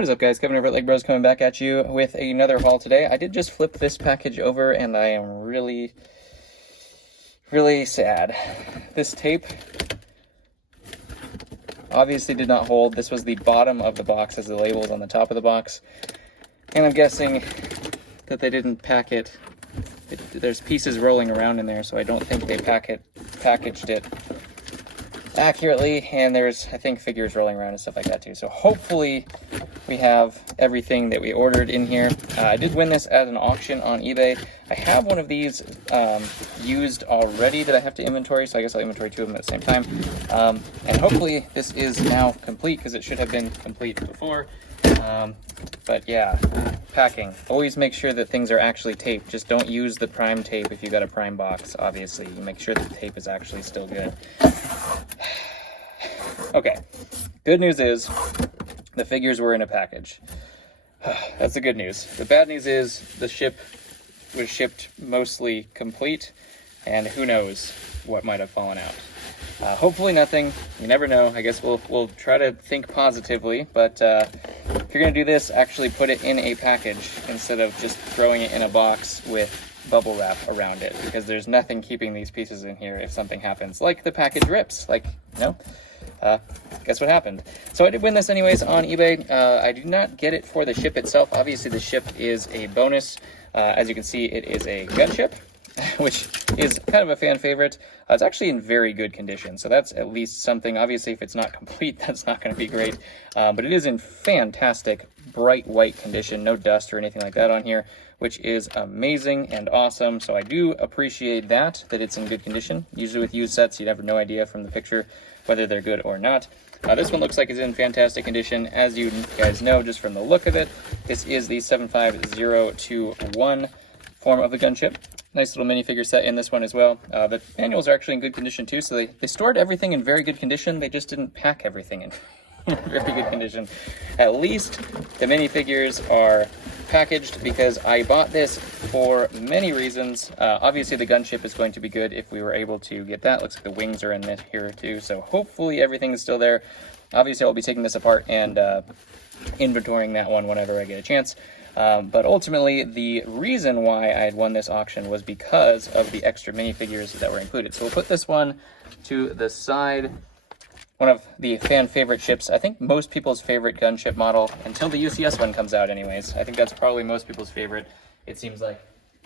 What is up, guys? Kevin over at LEGbrOs coming back at you with another haul today. I did just flip this package over and I am really sad. This tape obviously did not hold. This was the bottom of the box as the label is on the top of the box. And I'm guessing that they didn't pack it. There's pieces rolling around in there, so I don't think they packaged it accurately, and there's, I think, figures rolling around and stuff like that too. So hopefully we have everything that we ordered in here. I did win this at an auction on eBay. I have one of these used already that I have to inventory, so I guess I'll inventory two of them at the same time. And hopefully this is now complete, because it should have been complete before. But yeah, packing. Always make sure that things are actually taped. Just don't use the prime tape if you got a prime box, obviously. You make sure that the tape is actually still good. Okay, good news is the figures were in a package. That's the good news. The bad news is the ship was shipped mostly complete, and who knows what might have fallen out. Hopefully nothing. You never know. I guess we'll try to think positively, but if you're gonna do this, actually put it in a package instead of just throwing it in a box with bubble wrap around it, because there's nothing keeping these pieces in here if something happens, like the package rips, like, you know. Guess what happened? So I did win this anyways on eBay. I did not get it for the ship itself. Obviously the ship is a bonus. As you can see, it is a gunship, which is kind of a fan favorite. It's actually in very good condition, so that's at least something. Obviously, if it's not complete, that's not going to be great, but it is in fantastic, bright white condition, no dust or anything like that on here, which is amazing and awesome. So I do appreciate that it's in good condition. Usually with used sets, you'd have no idea from the picture whether they're good or not. This one looks like it's in fantastic condition. As you guys know, just from the look of it, this is the 75021 form of the gunship. Nice little minifigure set in this one as well. The manuals are actually in good condition too, so they stored everything in very good condition. They just didn't pack everything in very good condition. At least the minifigures are packaged, because I bought this for many reasons. Obviously the gunship is going to be good if we were able to get that. Looks like the wings are in this here too, so hopefully everything is still there. Obviously I'll be taking this apart and inventorying that one whenever I get a chance. But ultimately, the reason why I had won this auction was because of the extra minifigures that were included. So we'll put this one to the side. One of the fan favorite ships, I think most people's favorite gunship model, until the UCS one comes out anyways. I think that's probably most people's favorite, it seems like.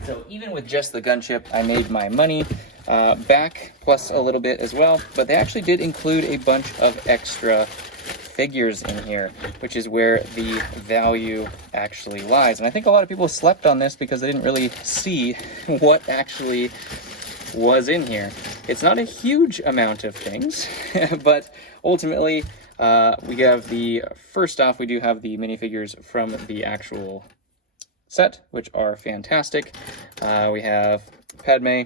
So even with just the gunship, I made my money back, plus a little bit as well. But they actually did include a bunch of extra figures in here, which is where the value actually lies. And I think a lot of people slept on this because they didn't really see what actually was in here. It's not a huge amount of things, but ultimately we have first off, we do have the minifigures from the actual set, which are fantastic. We have Padme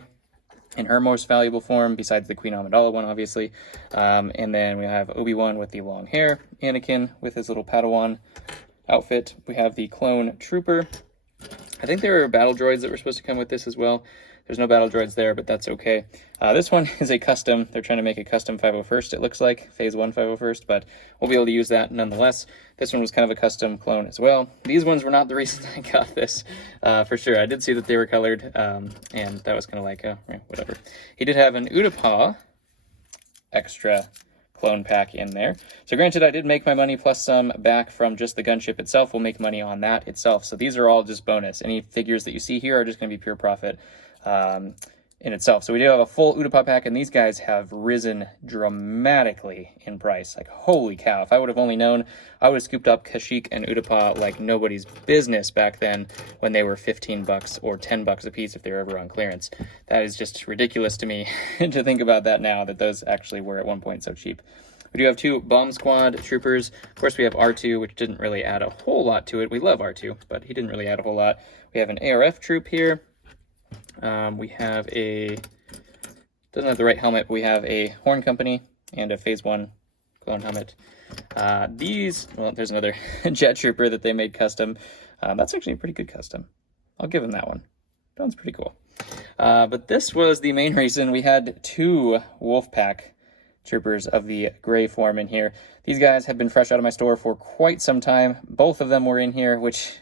in her most valuable form, besides the Queen Amidala one, obviously. And then we have Obi-Wan with the long hair, Anakin with his little Padawan outfit. We have the clone trooper. I think there are battle droids that were supposed to come with this as well. There's no battle droids there, but that's okay. This one is a custom. They're trying to make a custom 501st, it looks like. Phase 1 501st, but we'll be able to use that nonetheless. This one was kind of a custom clone as well. These ones were not the reason I got this, for sure. I did see that they were colored, and that was kind of like, whatever. He did have an Utapau extra clone pack in there. So granted, I did make my money plus some back from just the gunship itself. We'll make money on that itself. So these are all just bonus. Any figures that you see here are just going to be pure profit in itself. So we do have a full Utapau pack, and these guys have risen dramatically in price. Like, holy cow. If I would have only known, I would have scooped up Kashyyyk and Utapau like nobody's business back then when they were 15 bucks or 10 bucks a piece if they were ever on clearance. That is just ridiculous to me to think about that now, that those actually were at one point so cheap. We do have two Bomb Squad troopers. Of course, we have R2, which didn't really add a whole lot to it. We love R2, but he didn't really add a whole lot. We have an ARF troop here. We have doesn't have the right helmet, but we have a Horn Company and a Phase 1 clone helmet. Well, there's another Jet Trooper that they made custom. That's actually a pretty good custom. I'll give him that one. That one's pretty cool. But this was the main reason we had two Wolfpack troopers of the gray form in here. These guys have been fresh out of my store for quite some time. Both of them were in here, which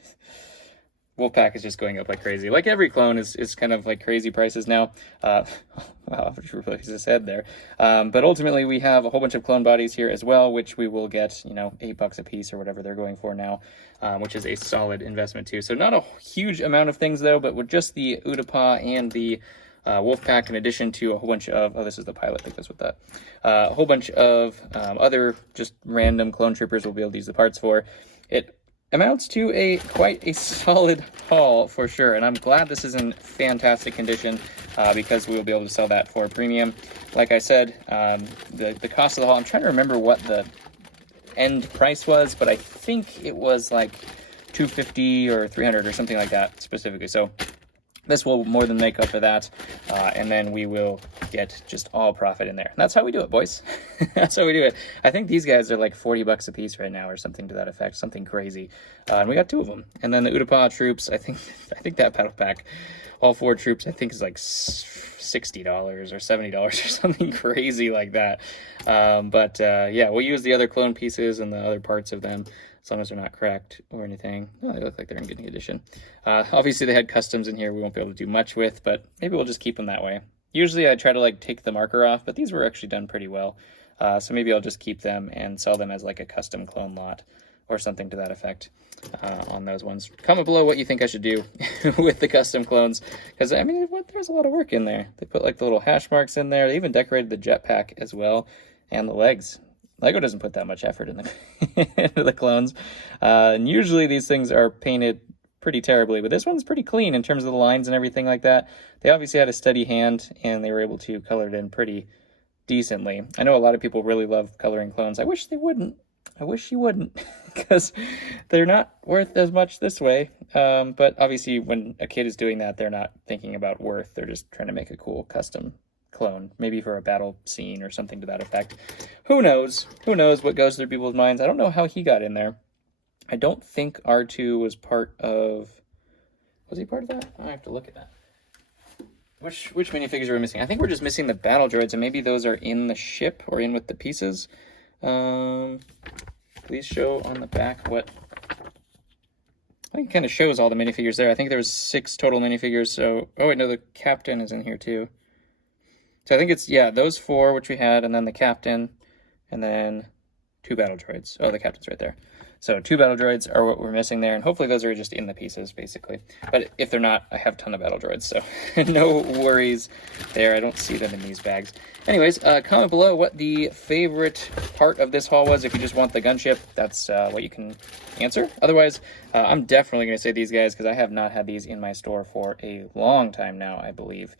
Wolfpack is just going up like crazy. Like every clone is kind of like crazy prices now. Wow, trooper his head there. But ultimately we have a whole bunch of clone bodies here as well, which we will get, you know, $8 a piece or whatever they're going for now, which is a solid investment too. So not a huge amount of things though, but with just the Utapau and the Wolfpack, in addition to a whole bunch of, oh, this is the pilot that goes with that, a whole bunch of other just random clone troopers we'll be able to use the parts for. It amounts to quite a solid haul for sure, and I'm glad this is in fantastic condition because we will be able to sell that for a premium. Like I said, the cost of the haul, I'm trying to remember what the end price was, but I think it was like $250 or $300 or something like that specifically. So this will more than make up for that, and then we will get just all profit in there. And that's how we do it, boys. That's how we do it. I think these guys are like $40 a piece right now or something to that effect, something crazy. And we got 2 of them. And then the Utapau troops, I think that battle pack, all 4 troops, I think is like $60 or $70 or something crazy like that. Yeah, we'll use the other clone pieces and the other parts of them, as long as they're not cracked or anything. Oh, they look like they're in good condition. Obviously, they had customs in here we won't be able to do much with, but maybe we'll just keep them that way. Usually, I try to like take the marker off, but these were actually done pretty well. So maybe I'll just keep them and sell them as like a custom clone lot or something to that effect on those ones. Comment below what you think I should do with the custom clones, because I mean, there's a lot of work in there. They put like the little hash marks in there. They even decorated the jetpack as well, and the legs. LEGO doesn't put that much effort in into the clones. And usually these things are painted pretty terribly, but this one's pretty clean in terms of the lines and everything like that. They obviously had a steady hand, and they were able to color it in pretty decently. I know a lot of people really love coloring clones. I wish they wouldn't. I wish you wouldn't, because they're not worth as much this way. But obviously when a kid is doing that, they're not thinking about worth. They're just trying to make a cool custom clone, maybe for a battle scene or something to that effect. Who knows? Who knows what goes through people's minds? I don't know how he got in there. I don't think R2 was part of... Was he part of that? I have to look at that. Which minifigures are we missing? I think we're just missing the battle droids, and maybe those are in the ship or in with the pieces. Please show on the back what... I think it kind of shows all the minifigures there. I think there was 6 total minifigures, so... Oh wait, no, the captain is in here too. So I think it's, yeah, those 4, which we had, and then the captain, and then 2 battle droids. Oh, the captain's right there. So 2 battle droids are what we're missing there, and hopefully those are just in the pieces, basically. But if they're not, I have a ton of battle droids, so no worries there. I don't see them in these bags. Anyways, comment below what the favorite part of this haul was. If you just want the gunship, that's what you can answer. Otherwise, I'm definitely going to say these guys, because I have not had these in my store for a long time now, I believe.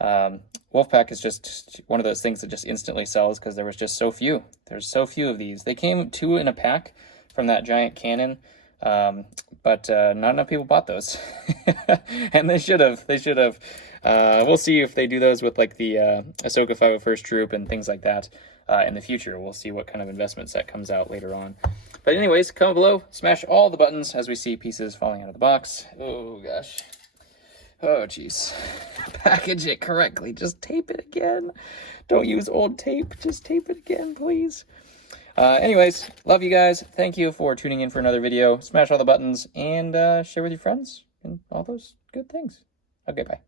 Wolfpack is just one of those things that just instantly sells because there was just so few. There's so few of these. They came 2 in a pack from that giant cannon, but not enough people bought those. And they should have. They should have. We'll see if they do those with like the Ahsoka 501st Troop and things like that in the future. We'll see what kind of investment set comes out later on. But anyways, comment below, smash all the buttons as we see pieces falling out of the box. Oh gosh. Oh, jeez. Package it correctly. Just tape it again. Don't use old tape. Just tape it again, please. Anyways, love you guys. Thank you for tuning in for another video. Smash all the buttons and share with your friends and all those good things. Okay, bye.